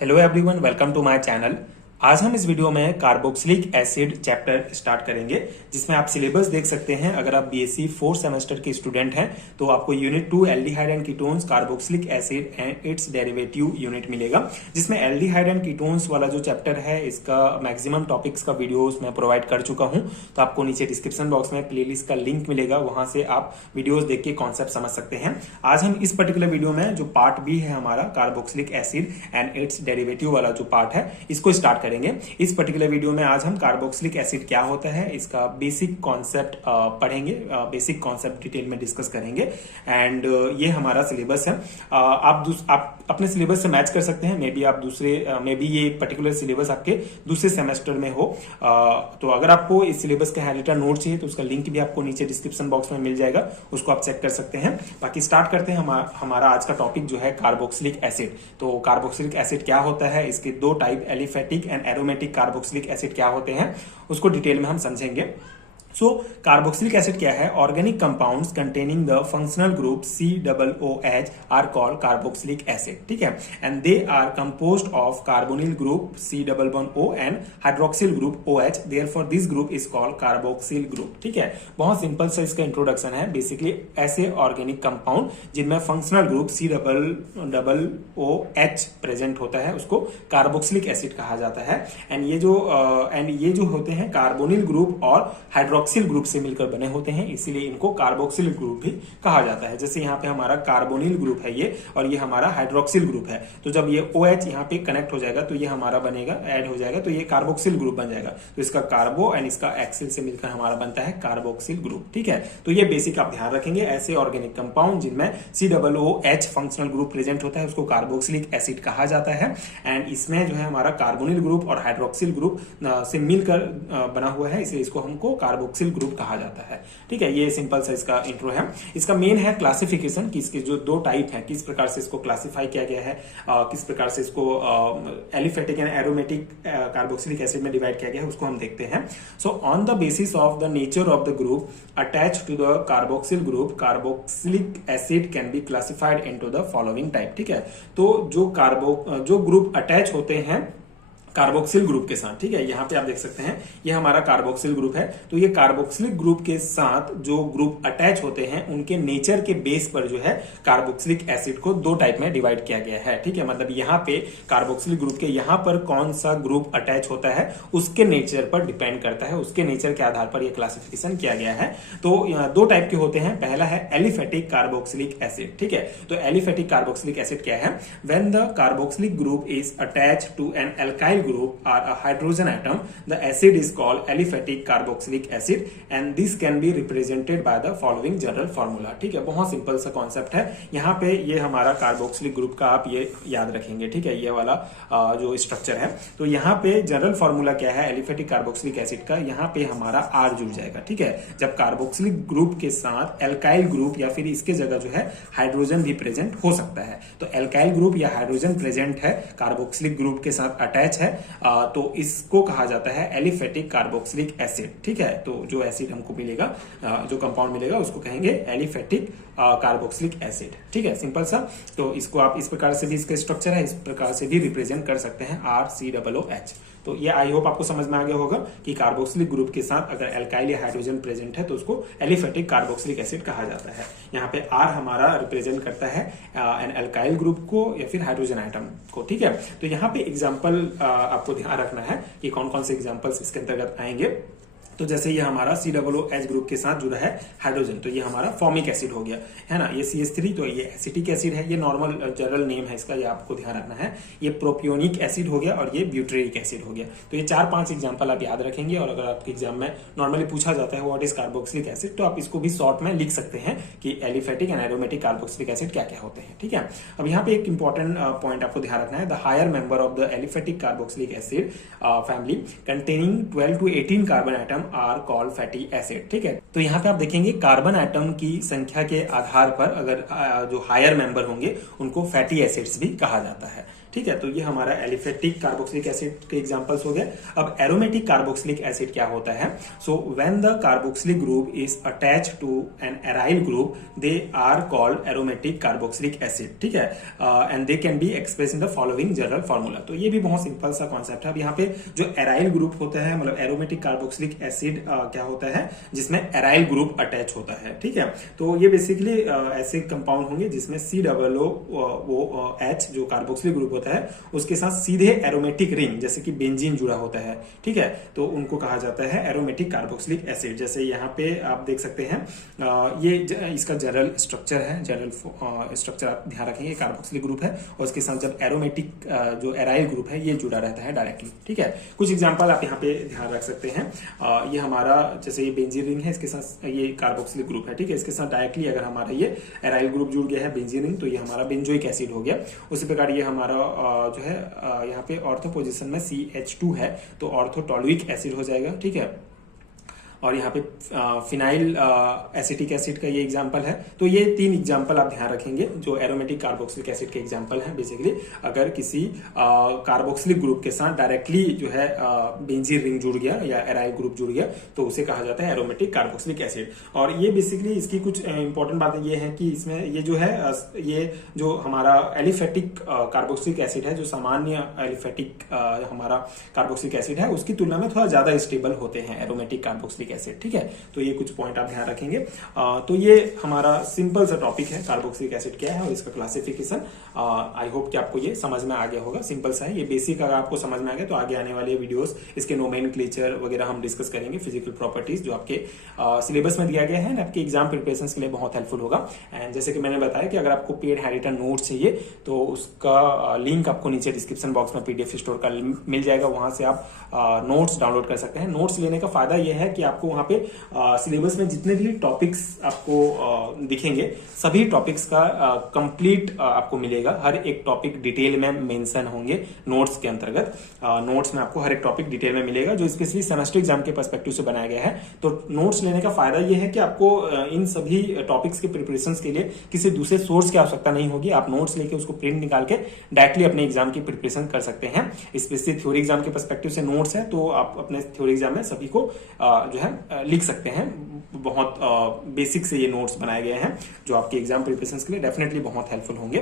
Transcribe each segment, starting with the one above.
Hello everyone, welcome to my channel. आज हम इस वीडियो में कार्बोक्सिलिक एसिड चैप्टर स्टार्ट करेंगे, जिसमें आप सिलेबस देख सकते हैं। अगर आप बीएससी 4th सेमेस्टर के स्टूडेंट हैं तो आपको unit 2 aldehyde and ketones carboxylic acid and it's derivative unit मिलेगा, जिसमें एल्डिहाइड एंड कीटोन्स वाला जो चैप्टर है इसका मैक्सिमम टॉपिक्स का वीडियोस मैं प्रोवाइड कर चुका हूं। तो आपको नीचे डिस्क्रिप्शन बॉक्स में प्लेलिस्ट का लिंक मिलेगा, वहां से आप वीडियोस देख के कॉन्सेप्ट समझ सकते हैं। आज हम इस पर्टिकुलर वीडियो में जो पार्ट बी है हमारा carboxylic acid and it's derivative वाला जो पार्ट है इसको स्टार्ट करेंगे। इस पर्टिकुलर वीडियो में आज हम कार्बोक्सिलिक एसिड क्या होता है इसका बेसिक कॉन्सेप्ट पढ़ेंगे, बेसिक कॉन्सेप्ट डिटेल में डिस्कस करेंगे। एंड ये हमारा सिलेबस है। आप अपने सिलेबस से मैच कर सकते हैं। मे बी ये पर्टिकुलर सिलेबस आपके दूसरे सेमेस्टर में हो। तो अगर आपको इस सिलेबस का हैंडरिटन नोट चाहिए तो उसका लिंक भी आपको नीचे डिस्क्रिप्शन बॉक्स में मिल जाएगा, उसको आप चेक कर सकते हैं। बाकी स्टार्ट करते हैं। हमारा आज का टॉपिक जो है कार्बोक्सिलिक एसिड। तो कार्बोक्सिलिक एसिड क्या होता है, इसके दो type aliphatic and aromatic carboxylic acid क्या होते हैं उसको डिटेल में हम समझेंगे। सो कार्बोक्सिलिक एसिड क्या है? Organic compounds containing the functional group COOH are called carboxylic acid. ठीक है, and they are composed of carbonyl group C11O and hydroxyl group OH, therefore this group is called carboxyl group. ठीक है, बहुत simple सा इसका introduction है। Basically ऐसे organic compound जिनमें फंक्शनल ग्रुप COOH प्रेजेंट होता है उसको कार्बोक्सिलिक एसिड कहा जाता है। एंड ये जो होते हैं कार्बोनिल ग्रुप और हाइड्रोक्सिल ग्रुप से मिलकर बने होते हैं, इसीलिए इनको कार्बोक्सिल ग्रुप भी कहा जाता है। जैसे यहाँ पे हमारा कार्बोनिल ग्रुप है ये, और ये हमारा हाइड्रोक्सिल ग्रुप है। तो जब ये OH यहाँ पे कनेक्ट हो जाएगा तो ये हमारा बनेगा, ऐड हो जाएगा, तो ये कार्बोक्सिल ग्रुप बन जाएगा। तो इसका कार्बो एंड इसका एक्सिल से मिलकर हमारा बनता है कार्बोक्सिल ग्रुप। ठीक है, तो ये बेसिक आप ध्यान रखेंगे। ऐसे ऑर्गेनिक कंपाउंड जिनमें COOH फंक्शनल ग्रुप प्रेजेंट होता है उसको कार्बोक्सिलिक एसिड कहा जाता है। एंड इसमें जो है हमारा कार्बोनिल ग्रुप और हाइड्रोक्सिल ग्रुप से मिलकर बना हुआ है, इसलिए इसको हमको कार्बोक्सिल ग्रुप कहा जाता है। ठीक है, ये सिंपल सा इसका इंट्रो है। इसका मेन है क्लासिफिकेशन कि इसके जो दो टाइप हैं, किस प्रकार से इसको क्लासिफाई किया गया है, किस प्रकार से इसको aliphatic and aromatic carboxylic acid में डिवाइड किया गया है, उसको हम देखते हैं। So on the basis of the nature of the group attach to the carboxyl group, carboxylic acid can be classified into the following type. ठीक है, तो जो ग्रुप अटैच होते हैं कार्बोक्सिल ग्रुप के साथ, ठीक है, यहाँ पे आप देख सकते हैं ये हमारा कार्बोक्सिल ग्रुप है। तो ये कार्बोक्सिलिक ग्रुप के साथ जो ग्रुप अटैच होते हैं उनके नेचर के बेस पर जो है कार्बोक्सिलिक एसिड को दो टाइप में डिवाइड किया गया है। ठीक है, मतलब यहाँ पे कार्बोक्सिलिक ग्रुप के यहाँ पर कौन सा ग्रुप अटैच होता है उसके नेचर पर डिपेंड करता है, उसके नेचर के आधार पर यह क्लासिफिकेशन किया गया है। तो दो टाइप के होते हैं। पहला है एलिफेटिक कार्बोक्सिलिक एसिड। ठीक है, तो एलिफेटिक कार्बोक्सिलिक एसिड क्या है? When the carboxylic group is attached to an alkyl group or a hydrogen atom, the acid is called aliphatic carboxylic acid and this can be represented by the following general formula। ठीक है, बहुत simple सा concept है। यहाँ पे ये हमारा carboxylic group का आप ये याद रखेंगे। ठीक है, ये वाला जो स्ट्रक्चर है। तो यहाँ पे जनरल फॉर्मूला क्या है एलिफेटिक कार्बोक्सिलिक एसिड का? यहाँ पे हमारा R जुड़ जाएगा। ठीक है, जब कार्बोक्सिलिक ग्रुप के साथ एल्काइल ग्रुप या फिर इसके जगह जो है हाइड्रोजन भी प्रेजेंट हो सकता है। तो एल्काइल ग्रुप या हाइड्रोजन प्रेजेंट है, कार्बोक्सिलिक ग्रुप के साथ अटैच है, तो इसको कहा जाता है एलिफेटिक कार्बोक्सिलिक एसिड। ठीक है, तो जो एसिड हमको मिलेगा, जो कंपाउंड मिलेगा उसको कहेंगे एलिफेटिक कार्बोक्सिलिक एसिड। ठीक है, सिंपल सा। तो इसको आप इस प्रकार से भी, इसका स्ट्रक्चर है, इस प्रकार से भी रिप्रेजेंट कर सकते हैं RCOOH। तो ये आई होप आपको समझ में आ गया होगा कि कार्बोक्सिलिक ग्रुप के साथ अगर एल्काइल या हाइड्रोजन प्रेजेंट है तो उसको एलिफेटिक कार्बोक्सिलिक एसिड कहा जाता है। यहाँ पे R हमारा रिप्रेजेंट करता है एन एल्काइल ग्रुप को या फिर हाइड्रोजन आइटम को। ठीक है, तो यहाँ पे एग्जाम्पल आपको ध्यान रखना है कि कौन कौन से एग्जाम्पल्स इसके अंतर्गत आएंगे। तो जैसे ये हमारा COOH ग्रुप के साथ जुड़ा है हाइड्रोजन, तो ये हमारा फॉर्मिक एसिड हो गया, है ना। ये CH3, तो ये एसिटिक एसिड है, ये नॉर्मल जनरल नेम है इसका, ये आपको ध्यान रखना है। ये प्रोपियोनिक एसिड हो गया और ये ब्यूटेरिक एसिड हो गया। तो ये 4-5 एग्जाम्पल आप याद रखेंगे। और अगर आपके एग्जाम में नॉर्मली पूछा जाता है व्हाट इज कार्बोक्सिलिक एसिड, तो आप इसको भी शॉर्ट में लिख सकते हैं कि aliphatic and aromatic carboxylic acid क्या क्या होते हैं। ठीक है, अब यहाँ पे एक इंपॉर्टेंट पॉइंट आपको ध्यान रखना है। The higher member of the aliphatic carboxylic acid family containing 12 to 18 carbon item are called fatty acid. ठीक है, तो यहाँ पे आप देखेंगे कार्बन आइटम की संख्या के आधार पर अगर जो हायर मेंबर होंगे उनको फैटी एसिड्स भी कहा जाता है। ठीक है। तो ये हमारा एलिफेटिक कार्बोक्सिलिक एसिड के एग्जांपल्स हो गए। अब एरोमेटिक कार्बोक्सिलिक एसिड क्या होता है? So when the carboxylic group is attached to an aryl group they are called aromatic carboxylic acid, ठीक है। And they can be express in the following general formula. तो ये भी बहुत सिंपल सा कॉन्सेप्ट है। अब यहाँ पे जो एराइल ग्रुप होता है, मतलब एरोमेटिक कार्बोक्सिलिक एसिड क्या होता है जिसमें एराइल ग्रुप अटैच होता है, ठीक है। तो ये बेसिकली ऐसे कंपाउंड होंगे जिसमें COO वो H जो कार्बोक्सिलिक ग्रुप होता है उसके साथ सीधे एरोमेटिक रिंग जैसे कि बेंजीन जुड़ा होता है, ठीक है। तो उनको कहा जाता है एरोमेटिक कार्बोक्सिलिक एसिड। जैसे यहाँ पे आप देख सकते हैं ये इसका जनरल स्ट्रक्चर है, जनरल स्ट्रक्चर आप ध्यान रखेंगे, कार्बोक्सिलिक ग्रुप है और उसके साथ जब एरोमेटिक जो एराइल ग्रुप है ये जुड़ा रहता है डायरेक्टली, ठीक है। कुछ एग्जांपल आप यहाँ पे ध्यान रख सकते हैं। ये हमारा जैसे ये बेंजीन रिंग है, इसके साथ ये कार्बोक्सिलिक ग्रुप है, ठीक है। इसके साथ डायरेक्टली अगर हमारा ये एराइल ग्रुप जुड़ गया है बेंजीन रिंग तो ये हमारा बेंजोइक एसिड हो गया। उसी प्रकार ये हमारा जो है यहाँ पे ऑर्थो पोजीशन में CH2 है तो ऑर्थोटोलुइक एसिड हो जाएगा, ठीक है। और यहाँ पे फिनाइल एसिटिक एसिड का ये एग्जांपल है। तो ये 3 एग्जांपल आप ध्यान रखेंगे जो एरोमेटिक कार्बोक्सिलिक एसिड के एग्जांपल हैं। बेसिकली अगर किसी कार्बोक्सिलिक ग्रुप के साथ डायरेक्टली जो है बेंजीन रिंग जुड़ गया या एराइल ग्रुप जुड़ गया तो उसे कहा जाता है एरोमेटिक कार्बोक्सिलिक एसिड। और ये बेसिकली इसकी कुछ इंपॉर्टेंट बातें ये है कि इसमें ये जो है ये जो हमारा एलिफेटिक कार्बोक्सिलिक एसिड है, जो सामान्य एलिफेटिक हमारा कार्बोक्सिलिक एसिड है उसकी तुलना में थोड़ा ज्यादा स्टेबल होते हैं एरोमेटिक कार्बोक्सिलिक एसिड, ठीक है। तो ये कुछ पॉइंट आप ध्यान रखेंगे। तो ये हमारा सिंपल सा टॉपिक है कार्बोक्सिलिक एसिड क्या है और इसका क्लासिफिकेशन। आई होप कि आपको ये समझ में आ गया होगा। सिंपल सा है ये, बेसिक अगर आपको समझ में आ गया तो आगे आने वाले वीडियोस इसके नोमेनक्लेचर वगैरह हम डिस्कस करेंगे, फिजिकल प्रॉपर्टीज जो आपके सिलेबस में दिया गया है, आपके एग्जाम प्रिपरेशन के लिए बहुत हेल्पफुल होगा। एंड जैसे कि मैंने बताया कि अगर आपको पेड हैंड नोट्स चाहिए तो उसका लिंक आपको नीचे डिस्क्रिप्शन बॉक्स में PDF स्टोर का मिल जाएगा, वहां से आप नोट्स डाउनलोड कर सकते हैं। नोट्स लेने का फायदा यह है कि आपको वहां पे सिलेबस में जितने भी टॉपिक्स आपको दिखेंगे सभी टॉपिक्स का कंप्लीट आपको मिलेगा। हर एक टॉपिक डिटेल में मेंशन होंगे नोट्स के अंतर्गत। नोट्स में आपको हर एक टॉपिक डिटेल में मिलेगा जो स्पेशली सेमेस्टर एग्जाम के पर्सपेक्टिव से बनाया गया है। तो नोट्स लेने का फायदा यह है कि आपको इन सभी टॉपिक्स के प्रिपरेशन के लिए किसी दूसरे सोर्स की आवश्यकता नहीं होगी। आप नोट्स लेके उसको प्रिंट निकाल के डायरेक्टली अपने एग्जाम की प्रिपरेशन कर सकते हैं। स्पेशली थ्योरी एग्जाम के पर्सपेक्टिव से नोट्स है तो आप अपने थ्योरी एग्जाम में सभी को जो है लिख सकते हैं। बहुत बेसिक से ये नोट्स बनाए गए हैं जो आपके एग्जाम प्रिपरेशन के लिए डेफिनेटली बहुत हेल्पफुल होंगे।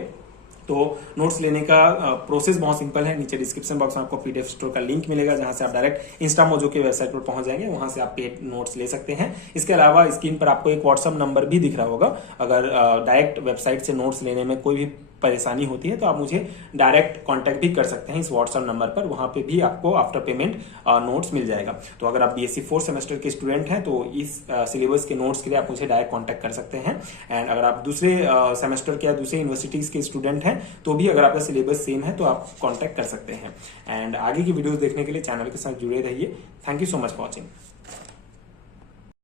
तो नोट्स लेने का प्रोसेस बहुत सिंपल है। नीचे डिस्क्रिप्शन बॉक्स में आपको PDF स्टोर का लिंक मिलेगा जहां से आप डायरेक्ट इंस्टामोजो के वेबसाइट पर पहुंच जाएंगे, वहां से आप पेड नोट्स ले सकते हैं। इसके अलावा स्क्रीन पर आपको एक व्हाट्सएप नंबर भी दिख रहा होगा। अगर डायरेक्ट वेबसाइट से नोट्स लेने में कोई भी परेशानी होती है तो आप मुझे डायरेक्ट कांटेक्ट भी कर सकते हैं इस व्हाट्सएप नंबर पर, वहां पे भी आपको आफ्टर पेमेंट नोट्स मिल जाएगा। तो अगर आप BSc 4th सेमेस्टर के स्टूडेंट हैं तो इस सिलेबस के नोट्स के लिए आप मुझे डायरेक्ट कांटेक्ट कर सकते हैं। एंड अगर आप दूसरे सेमेस्टर के या दूसरे यूनिवर्सिटीज के स्टूडेंट हैं तो भी अगर आपका सिलेबस सेम है तो आप कांटेक्ट कर सकते हैं। एंड आगे की वीडियोस देखने के लिए चैनल के साथ जुड़े रहिए। Thank you so much for watching.